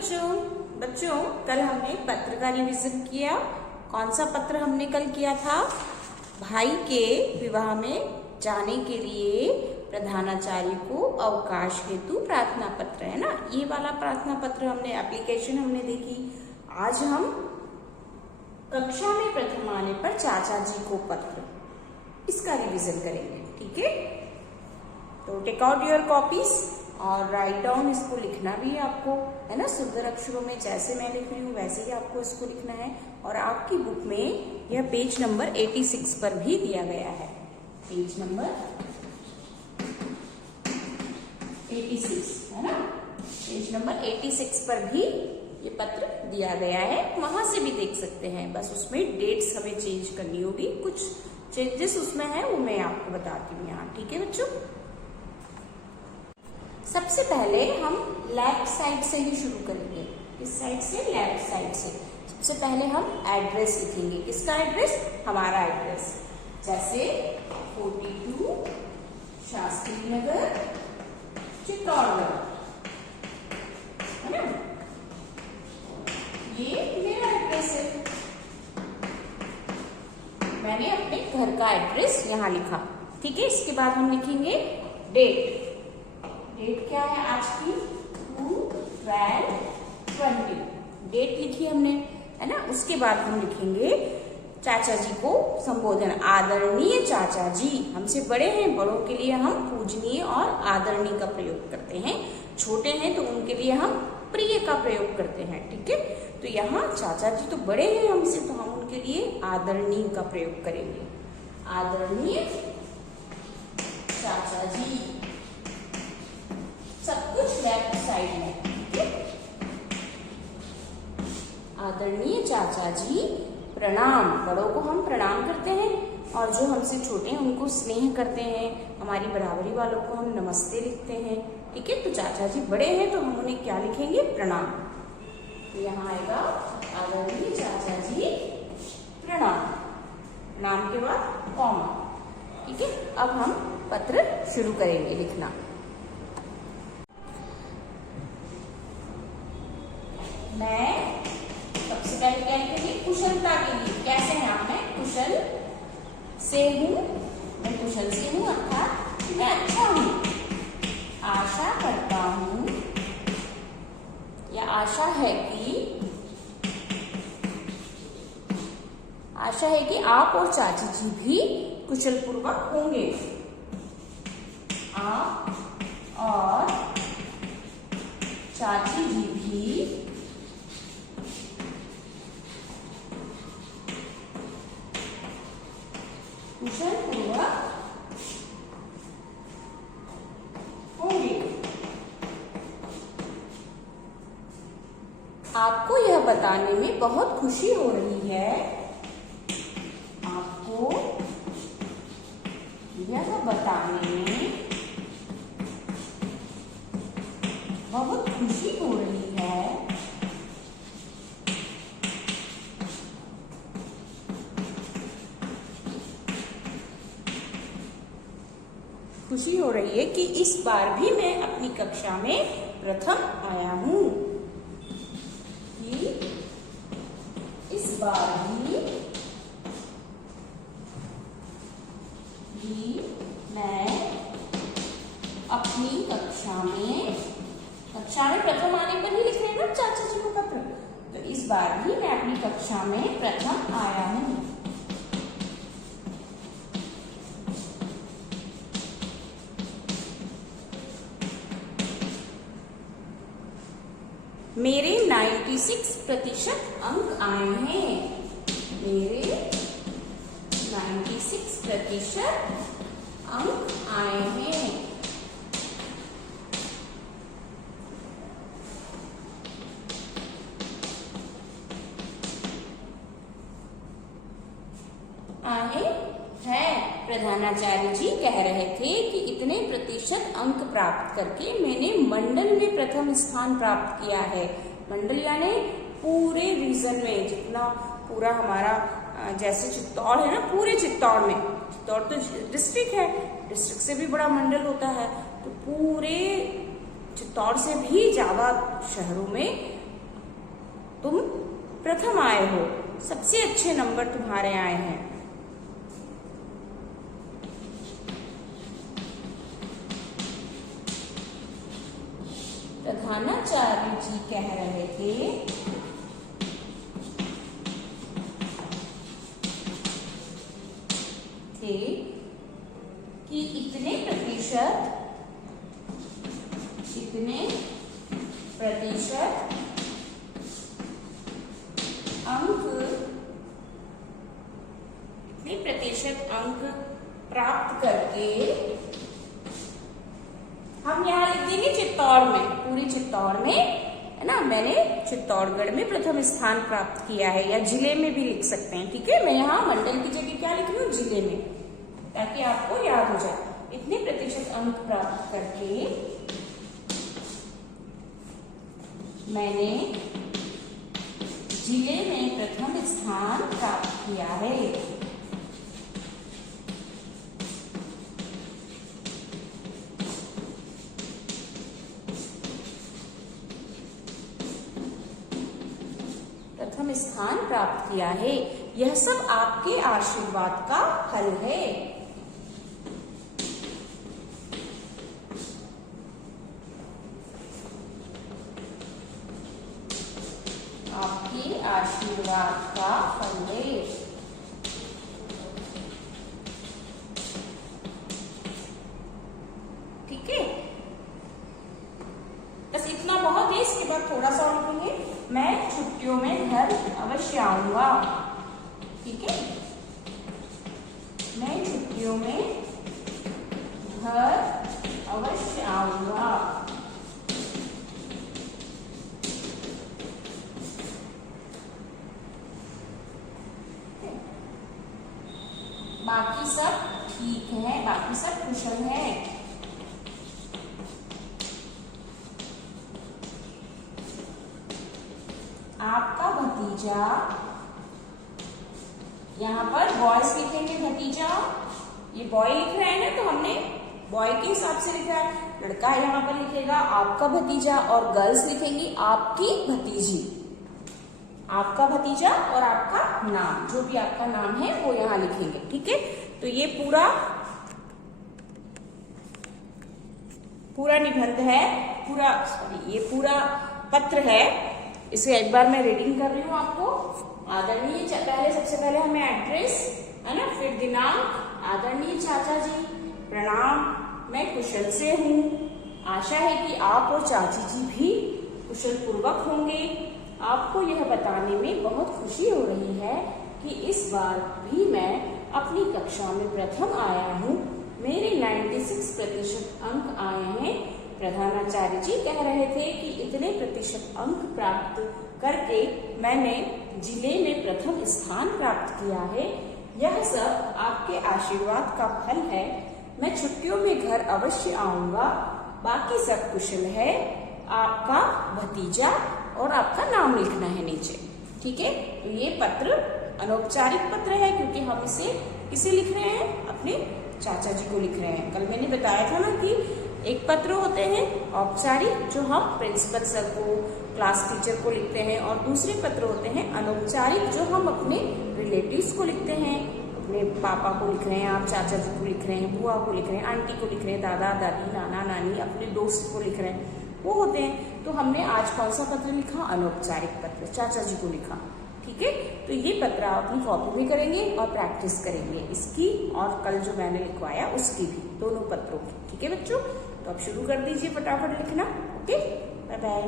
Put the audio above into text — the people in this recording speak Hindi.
बच्चों कल हमने पत्र का रिवीजन किया। कौन सा पत्र हमने कल किया था? भाई के विवाह में जाने के लिए प्रधानाचार्य को अवकाश हेतु प्रार्थना पत्र, है ना। ये वाला प्रार्थना पत्र हमने एप्लीकेशन हमने देखी। आज हम कक्षा में प्रथम आने पर चाचा जी को पत्र, इसका रिवीजन करेंगे। ठीक है, तो टेक आउट योर कॉपीज और राइट डाउन। इसको लिखना भी है आपको, है ना। सुंदर अक्षरों में जैसे मैं लिख रही हूँ वैसे ही आपको इसको लिखना है। और आपकी बुक में यह पेज नंबर 86 पर भी दिया गया है। पेज नंबर 86, है ना। पेज नंबर 86 पर भी ये पत्र दिया गया है, वहां से भी देख सकते हैं। बस उसमें डेट्स हमें चेंज करनी होगी, कुछ चेंजेस उसमें है वो मैं आपको बताती हूँ यहाँ। ठीक है बच्चों, सबसे पहले हम लेफ्ट साइड से ही शुरू करेंगे। इस साइड से, लेफ्ट साइड से। सबसे पहले हम एड्रेस लिखेंगे। किसका एड्रेस? हमारा एड्रेस। जैसे 42 शास्त्री नगर, चित्तौड़गढ़, है ना। ये मेरा एड्रेस है। मैंने अपने घर का एड्रेस यहाँ लिखा। ठीक है, इसके बाद हम लिखेंगे डेट। डेट क्या है आज की? 2/12/20। डेट लिखी हमने, है ना। उसके बाद हम लिखेंगे चाचा जी को संबोधन। आदरणीय चाचा जी, हमसे बड़े हैं, बड़ों के लिए हम पूजनीय और आदरणीय का प्रयोग करते हैं। छोटे हैं तो उनके लिए हम प्रिय का प्रयोग करते हैं। ठीक है, तो यहाँ चाचा जी तो बड़े हैं हमसे, तो हम उनके लिए आदरणीय का प्रयोग करेंगे। आदरणीय चाचा जी, सब कुछ लेफ्ट साइड में। ठीक है, आदरणीय चाचा जी प्रणाम। बड़ों को हम प्रणाम करते हैं और जो हमसे छोटे हैं उनको स्नेह करते हैं। हमारी बराबरी वालों को हम नमस्ते लिखते हैं। ठीक है, तो चाचा जी बड़े हैं तो हम उन्हें क्या लिखेंगे? प्रणाम। तो यहाँ आएगा आदरणीय चाचा जी प्रणाम। प्रणाम के बाद कॉमा। ठीक है, अब हम पत्र शुरू करेंगे लिखना। मैं सबसे पहले क्या लिखेंगे? कुशलता के लिए। कैसे हैं आप? मैं कुशल से हूँ, मैं कुशल से हूँ अर्थात मैं अच्छा हूँ। आशा करता हूँ या आशा है कि आप और चाची जी भी कुशल पूर्वक होंगे। आप और चाची जी भी कुशल पूर्वक होंगे। आपको यह बताने में बहुत खुशी हो रही है। आपको यह बताने में बहुत खुशी हो रही है। खुशी हो रही है कि इस बार भी मैं अपनी कक्षा में प्रथम आया हूँ। कि इस बार भी मैं अपनी कक्षा में प्रथम आने पर ही लिख रहे हैं ना चाचा जी को पत्र। तो इस बार भी मैं अपनी कक्षा में प्रथम आया हूँ। मेरे 96% अंक आए हैं। मेरे 96% अंक आए हैं। आए हैं। प्रधानाचार्य जी कह रहे थे कि इतने प्रतिशत अंक प्राप्त करके मैंने मंडल में प्रथम स्थान प्राप्त किया है। मंडल यानी पूरे रीजन में, जितना पूरा हमारा जैसे चित्तौड़ है ना, पूरे चित्तौड़ में, चित्तौड़ तो डिस्ट्रिक्ट है, डिस्ट्रिक्ट से भी बड़ा मंडल होता है, तो पूरे चित्तौड़ से भी ज्यादा शहरों में तुम प्रथम आए हो, सबसे अच्छे नंबर तुम्हारे आए हैं। प्रधानाचार्य जी कह रहे थे कि इतने प्रतिशत अंक प्राप्त करके, हम यहाँ लिख देंगे चित्तौड़ में, पूरी चित्तौड़ में, है ना। मैंने चित्तौड़गढ़ में प्रथम स्थान प्राप्त किया है, या जिले में भी लिख सकते हैं, ठीक है। मैं यहाँ मंडल की जगह क्या लिख रही हूँ, जिले में, ताकि आपको याद हो जाए। इतने प्रतिशत अंक प्राप्त करके मैंने जिले में प्रथम स्थान प्राप्त किया है। प्रथम स्थान प्राप्त किया है। यह सब आपके आशीर्वाद का फल है। आपके आशीर्वाद का फल है। ठीक है, बस इतना बहुत है। इसके बाद थोड़ा सा और लिखेंगे, मैं छुट्टियों में घर अवश्य आऊंगा। ठीक है, मैं छुट्टियों में घर अवश्य आऊंगा। बाकी सब ठीक है, बाकी सब कुशल है। आपका भतीजा, यहाँ पर बॉयज लिखेंगे भतीजा, ये बॉय लिख रहे हैं ना, तो हमने बॉय के हिसाब से लिखा है। लड़का यहाँ पर लिखेगा आपका भतीजा, और गर्ल्स लिखेंगी आपकी भतीजी। आपका भतीजा और आपका नाम, जो भी आपका नाम है वो यहाँ लिखेंगे। ठीक है, तो ये पूरा निबंध है, ये पूरा पत्र है। इसे एक बार मैं रीडिंग कर रही हूँ आपको। आदरणीय, सबसे पहले हमें एड्रेस, है ना, फिर दिनांक। आदरणीय चाचा जी, प्रणाम, मैं कुशल से हूँ। आशा है कि आप और चाची जी भी कुशल पूर्वक होंगे। आपको यह बताने में बहुत खुशी हो रही है कि इस बार भी मैं अपनी कक्षा में प्रथम आया हूँ। मेरे 96% अंक आए हैं। प्रधानाचार्य जी कह रहे थे कि इतने प्रतिशत अंक प्राप्त करके मैंने जिले में प्रथम स्थान प्राप्त किया है। यह सब आपके आशीर्वाद का फल है। मैं छुट्टियों में घर अवश्य आऊंगा। बाकी सब कुशल है। आपका भतीजा, और आपका नाम लिखना है नीचे। ठीक है, तो ये पत्र अनौपचारिक पत्र है, क्योंकि हम इसे किसे लिख रहे हैं, अपने चाचा जी को लिख रहे हैं। कल मैंने बताया था ना कि एक पत्र होते हैं औपचारिक, जो हम प्रिंसिपल सर को, क्लास टीचर को लिखते हैं, और दूसरे पत्र होते हैं अनौपचारिक, जो हम अपने रिलेटिव्स को लिखते हैं। अपने पापा को लिख रहे हैं आप, चाचा जी को लिख रहे हैं, बुआ को लिख रहे हैं, आंटी को लिख रहे हैं, दादा दादी, नाना नानी, अपने दोस्त को लिख रहे हैं, वो होते हैं। तो हमने आज कौन सा पत्र लिखा, अनौपचारिक पत्र, चाचा जी को लिखा। ठीक है, तो ये पत्र आप अपनी कॉपी में करेंगे और प्रैक्टिस करेंगे इसकी, और कल जो मैंने लिखवाया उसकी भी, दोनों पत्रों की। ठीक है बच्चों, तो अब शुरू कर दीजिए फटाफट लिखना। Okay, bye bye.